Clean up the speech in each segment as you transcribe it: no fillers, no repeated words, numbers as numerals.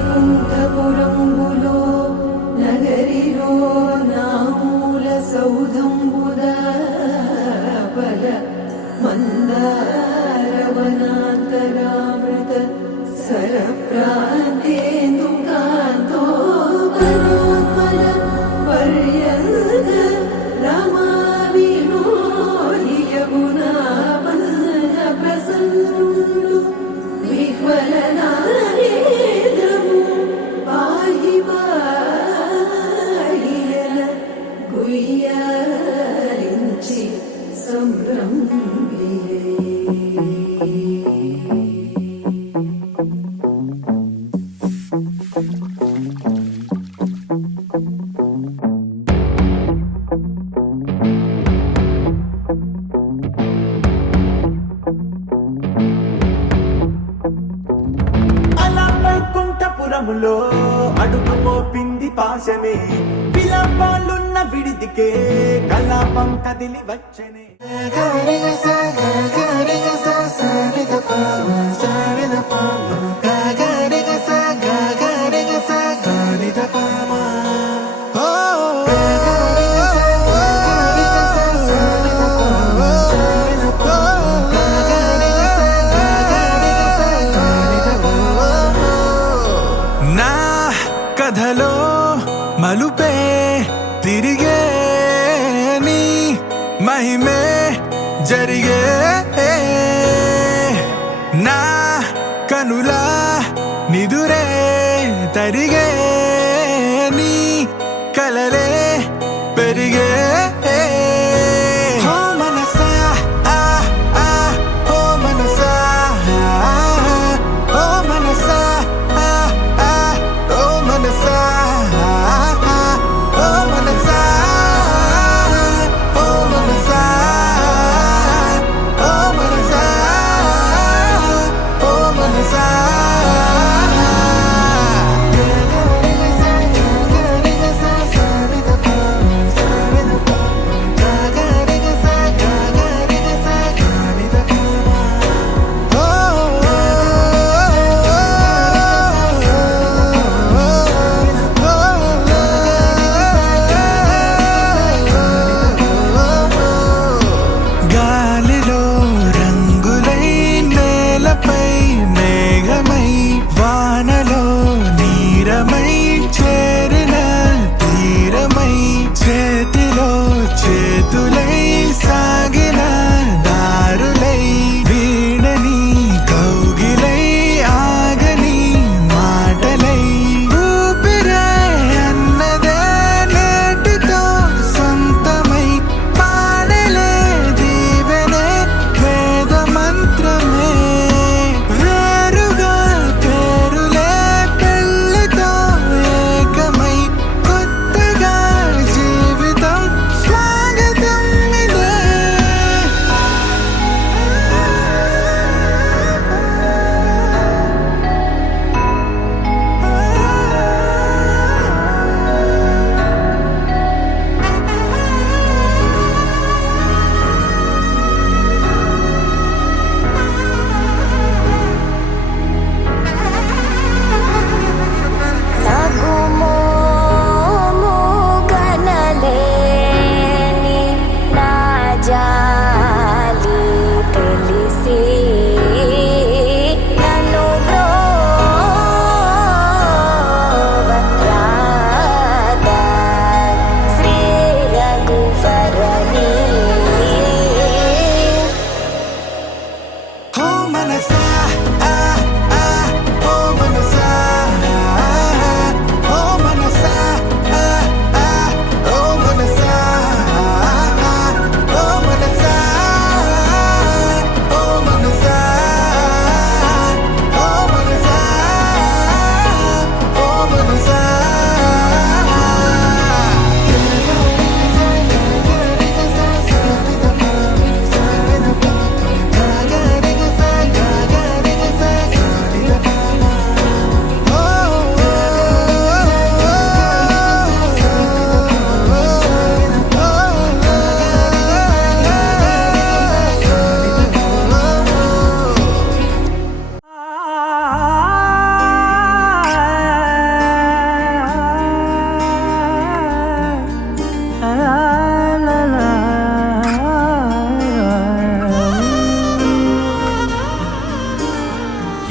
వైకుంఠపురంబులో నగరిలో నామూల సౌధంబుద బల మందారవనాంతరామృత సరప్రాంతేందుకాంతో కరోత్పల పర్యంత రమా వినోదియమునా పల్ల ప్రసన్నుడు విహ్వలనారేంద్రము పాహి పాహియన గుయ్యారించి సంభ్రమిరే. వైకుంఠపురములో అడుగు మోపింది పాశమే, విలాపాలున్న విడిదికే కలాపం కదిలి వచ్చనే. కథలో మలుపే తిరిగే నీ మహిమే జరిగే నా కనులా నిదురే తరిగే నీ కలలే పెరిగే.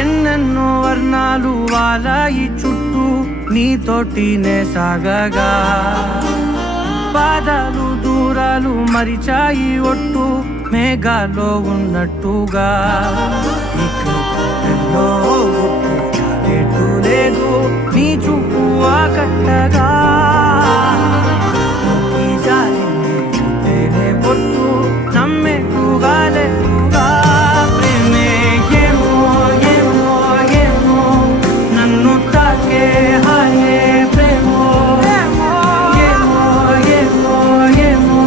ఎన్నెన్నో వర్ణాలు వాలాయి చుట్టూ నీతోటినే సాగగా పాదాలు దూరాలు మరిచాయి ఒట్టు మేఘాల్లో ఉన్నట్టుగా ఇక గుండెల్లో గుట్టు చాలేటు లేదు నీ చూపు ఆకట్టగా ఈ జాలిని చూస్తేనే బొట్టు నమ్మేట్టుగా లేదుగా ప్రేమే ఏమో ఏమో ఏమో నన్ను తాకే హాయే ప్రేమో ఏమో ఏమో ఏమో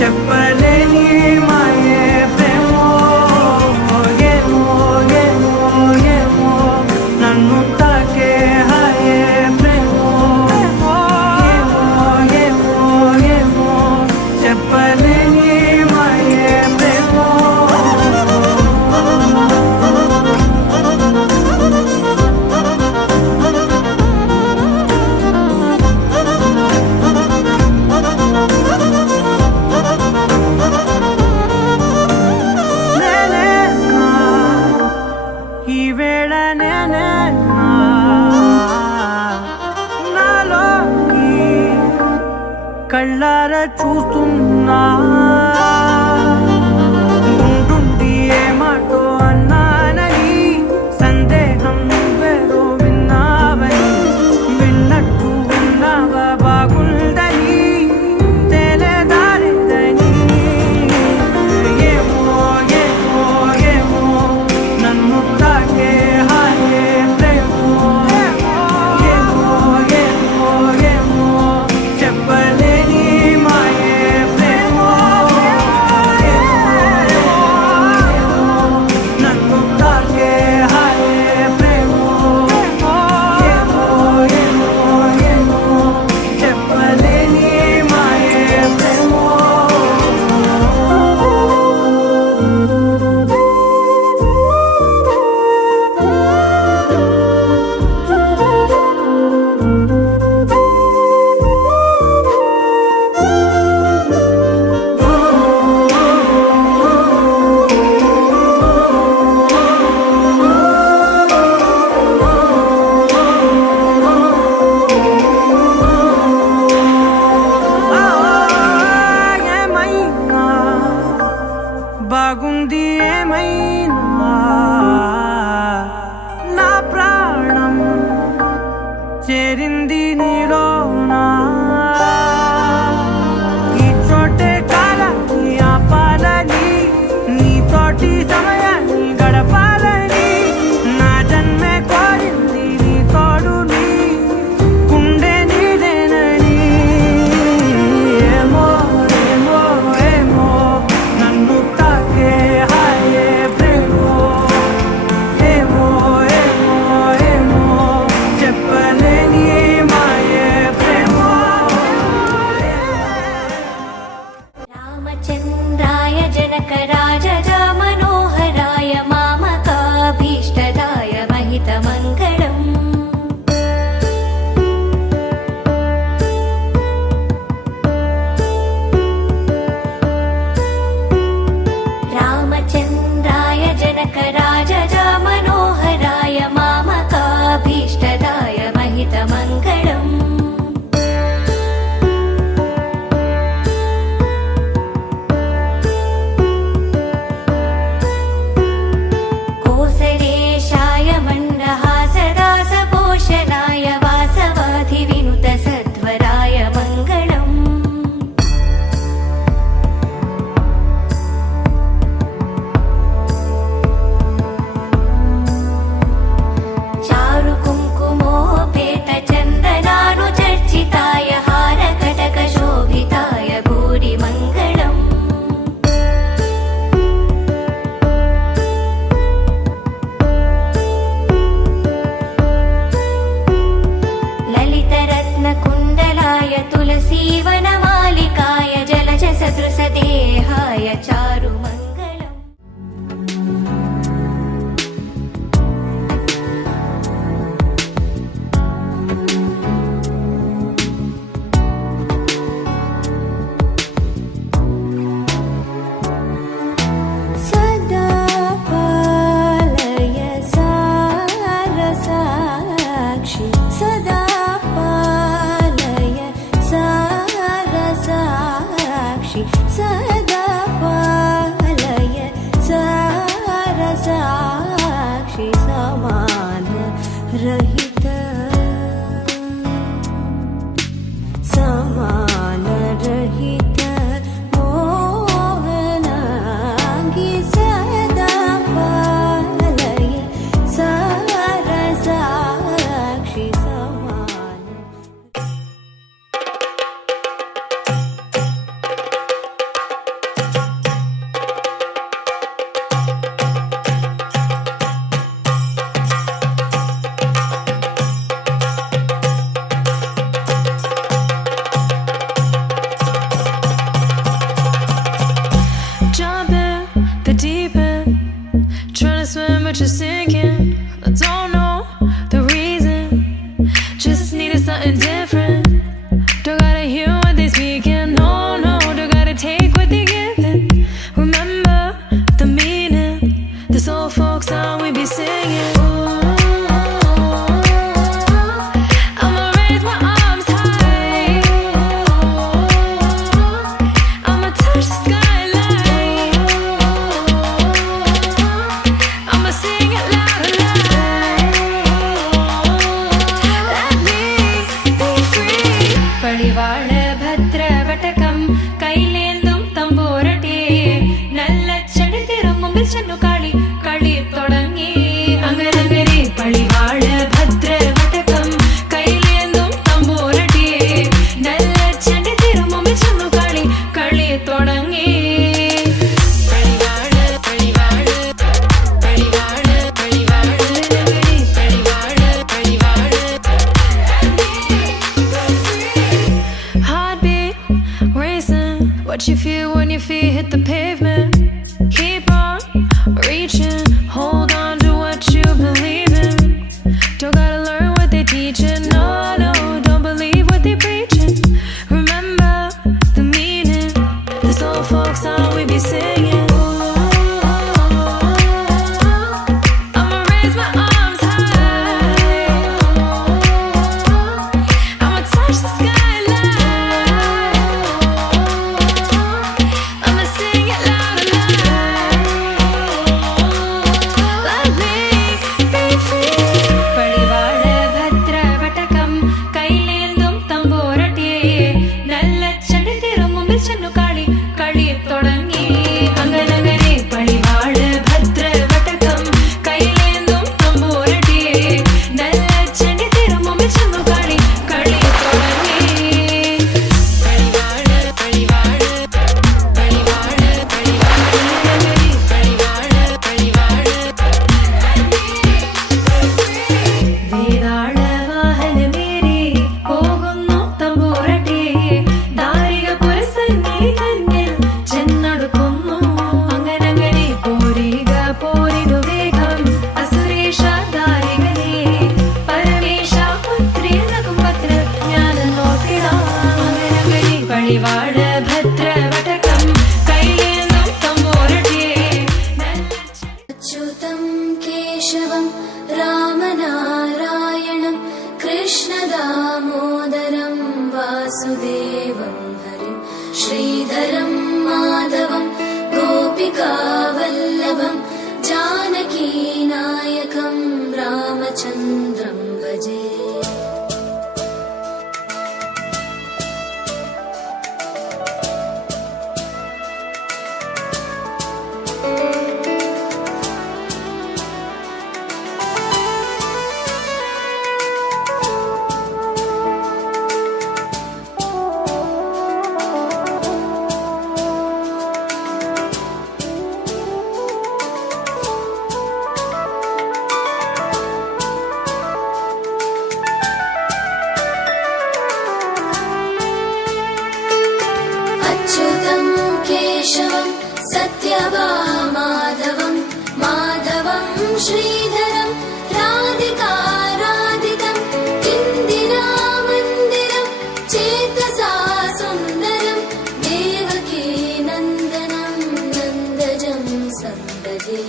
చెప్పలేని మాయే ప్రేమో ఏమో ఏమో ఏమో నన్ను తాకే హాయే ప్రేమో ఏమో ఏమో ఏమో చెప్పలేని మాయే ప్రేమో నేనేనా ఈ వేళ నేనేనా నాలోకి కళ్ళారా చూస్తున్నా ఉంటుండి ఏ మాటో అన్నానని సందేహం నువ్వేదో విన్నావని విన్నట్టు ఉన్నావా బాగుందని తెలియదారిదని ఏమో ఏమో ఏమో నన్ను తాకే హాయే ప్రేమో ఏమో ఏమో ఏమో చెప్పలేని మాయే ప్రేమో నన్ను తాకే హాయే ప్రేమో ఏమో ఏమో ఏమో చెప్పలేని మాయే ప్రేమో ఏమైనా బాగుంది ఏమైనా నా ప్రాణం చేరింది నీలోనా ఈ చోటే కాలాన్ని ఆపాలని నీతోటి సమయాన్ని గడపాలని నా జన్మే కోరింది నీ తోడుని గుండె నీదేనని ఏమో ఏమో ఏమో నన్ను తాకే హాయే ప్రేమో ఏమో ఏమో ఏమో చెప్పలేని మాయే ప్రేమో రామచంద్రాయ జనకరాజ మనోహరాయ మామకాభీష్టదాయ మహితమంగళం రామచంద్రాయ జనకరాజ మనోహరాయ మామకాభీష్టదాయ మహితమంగళం कोसलेशाय मण्डहासदासपोषणाय वासवाधिविनुतसध्वराय मङ्गलम् This old folk song we be singing. I'ma raise my arms high. I'ma touch the skyline. I'ma sing it loud and loud. Let me be free. പടിവാള ഭദ്രവടകം കൈലേന്തും തമ്പൂരട്ടി നല്ല ചെടി തിരുമുമ്പിൽ ചെന്നു കളി കളി തുടങ്ങി അങ്ങനെ പടിവാള ഭദ്രവടകം കൈലേന്തും തമ്പൂരട്ടി നല്ല ചെടി തിരുമുമ്പിൽ ചെന്നു കളി കളി തുടങ്ങി Heartbeat racing, what you feel when your feet hit the pavement. Keep on reaching, hold on to what you believe in. Don't gotta learn what they teaching, no, no, don't believe what they preaching. Remember the meaning, this old folk song we be singing. I'ma raise my arms high. I'ma touch the skyline. I'ma sing it loud and loud. Let me be free. പടിവാള ഭദ്രവടകം കൈലേന്തും തമ്പൂരട്ടി നല്ല ചെടി തിരുമുമ്പിൽ ചെന്നു കളി കളി തുടങ്ങി അങ്ങനെ പടിവാള ഭദ്രവടകം കൈലേന്തും തമ്പൂരട്ടി നല്ല ചെടി തിരുമുമ്പിൽ ചെന്നു കളി കളി തുടങ്ങി വേതാള വാഹനമേറി പോകുന്നു തമ്പൂരട്ടി ദാരിക പുരസന്നിധി തന്നിൽ ചെന്നടുക്കുന്നു അങ്ങനെ പോരിക പോരിതു വേഗം അസുരേഷ ദാരികനെ പരമേശ പുത്രിയനകും പത്രജ്ഞാനം നോക്കിടാം അങ്ങനെ പടിവാള ഭദ്രവടകം കൈലേന്തും തമ്പൂരട്ടി अच्युतं केशवं रामनारायणं कृष्णदामोदरं वासुदेवं हरिं श्रीधरं माधवं गोपिकावल्लभं जानकीनायकं रामचन्द्रं भजे अच्युतं केशवं सत्यभामाधवं माधवं श्रीधरं राधिकाराधितं इन्दिरामन्दिरं चेतसा सुन्दरं देवकी नन्दनं नन्दजं सन्दजे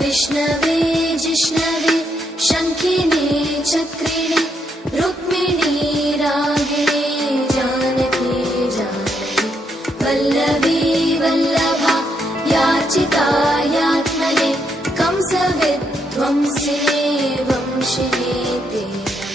विष्णवे जिष्णवे शङ्खिने चक्रिणे रुक्मिणी रागिणे जानकी जानकी वल्लभी वल्लभा याचिता यात्मने कंसविध्वंसिने वंशिने ते नमः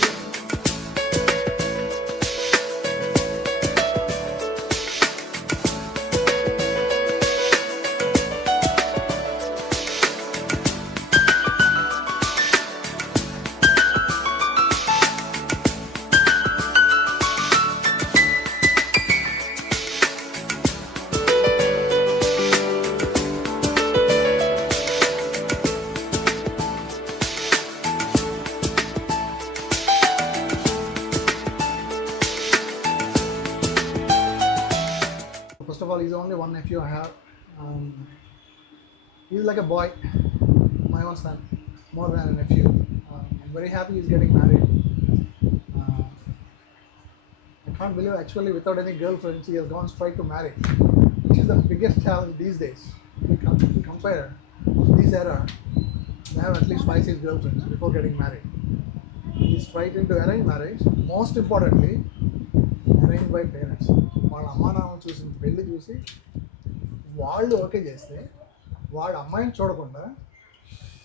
First of all, he's only one nephew I have. He's like a boy. My one son, more than a nephew. I'm very happy he's getting married. Uh, I can't believe actually without any girlfriends he has gone straight to marry, which is the biggest challenge these days. If you compare this era, they have at least 5-6 girlfriends before getting married. He's straight into arranged marriage. Most importantly, arranged by parents. వాళ్ళ అమ్మా నాన్న చూసి పెళ్లి చూసి వాళ్ళు okay చేస్తే వాడు అమ్మాయిని చూడకుండా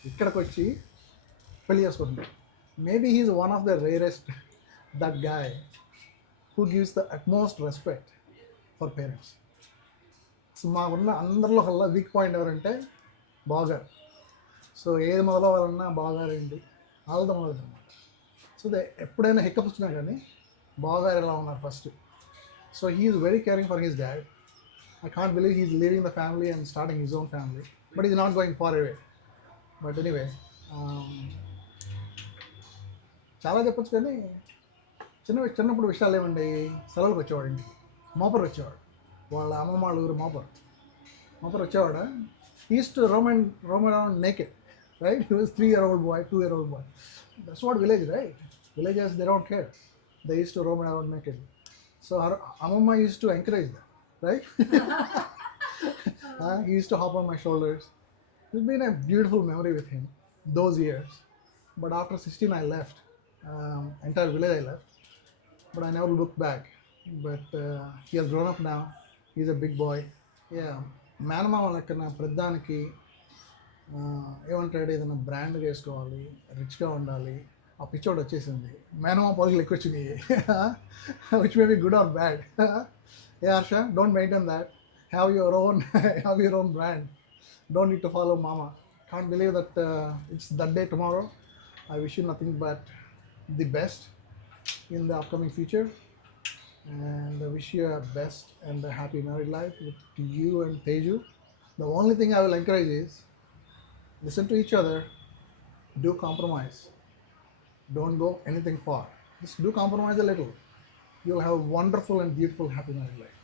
ఇక్కడికి వచ్చి పెళ్లి చేసుకుంటాడు. Maybe he's one of the rarest that guy who gives the utmost respect for parents. So మాకున్న అందరిలో కల్లా వీక్ పాయింట్ ఎవరంటే బావగారు. సో ఏది మొదలవ్వాలన్నా బావగారు ఏంటి వాళ్ళతో మొదలు అనమాట. సో ఎప్పుడైనా హిక్కప్స్ వచ్చినా కానీ బావగారు ఎలా ఉన్నారు first. So he is very caring for his dad. I can't believe he's leaving the family and starting his own family, but he's not going far away. But anyway, చాలా చెప్పొచ్చు కానీ చిన్నప్పుడు విషయాలు ఏమండి, సెలవులకు వచ్చేవాడు, ఇంటికి మోపర్ వచ్చేవాడు, వాళ్ళ అమ్మమ్మ వాళ్ళ ఊరు మోపర్ వచ్చేవాడు. Is to Rome around naked, right? He was 3-year-old boy, 2-year-old boy. That's what village, right? Villagers, they don't care. They used to roam around naked. So her Amama used to encourage that, right? He used to hop on my shoulders. It's been a beautiful memory with him those years. But after 16 I left. Entire village I left. But I never looked back. But he has grown up now. He's a big boy. Yeah. మేనమామ లెక్కన ప్రధానికి ఏమంటాడు, ఏదైనా బ్రాండ్గా వేసుకోవాలి, రిచ్గా ఉండాలి, ఆ పిచ్చోడు వచ్చేసింది. మేనమామ పలుకులు ఎక్కువ వచ్చినాయి, which may be good or bad. Hey Arsha, don't maintain that. Have your own brand. Don't need to follow mama. Can't believe that it's that day tomorrow. I wish you nothing but the best in the upcoming future, and I wish you a best and a happy married life with you and Teju. The only thing I will encourage is listen to each other, do compromise. Don't go anything far. Just do compromise a little. You'll have a wonderful and beautiful happy married life.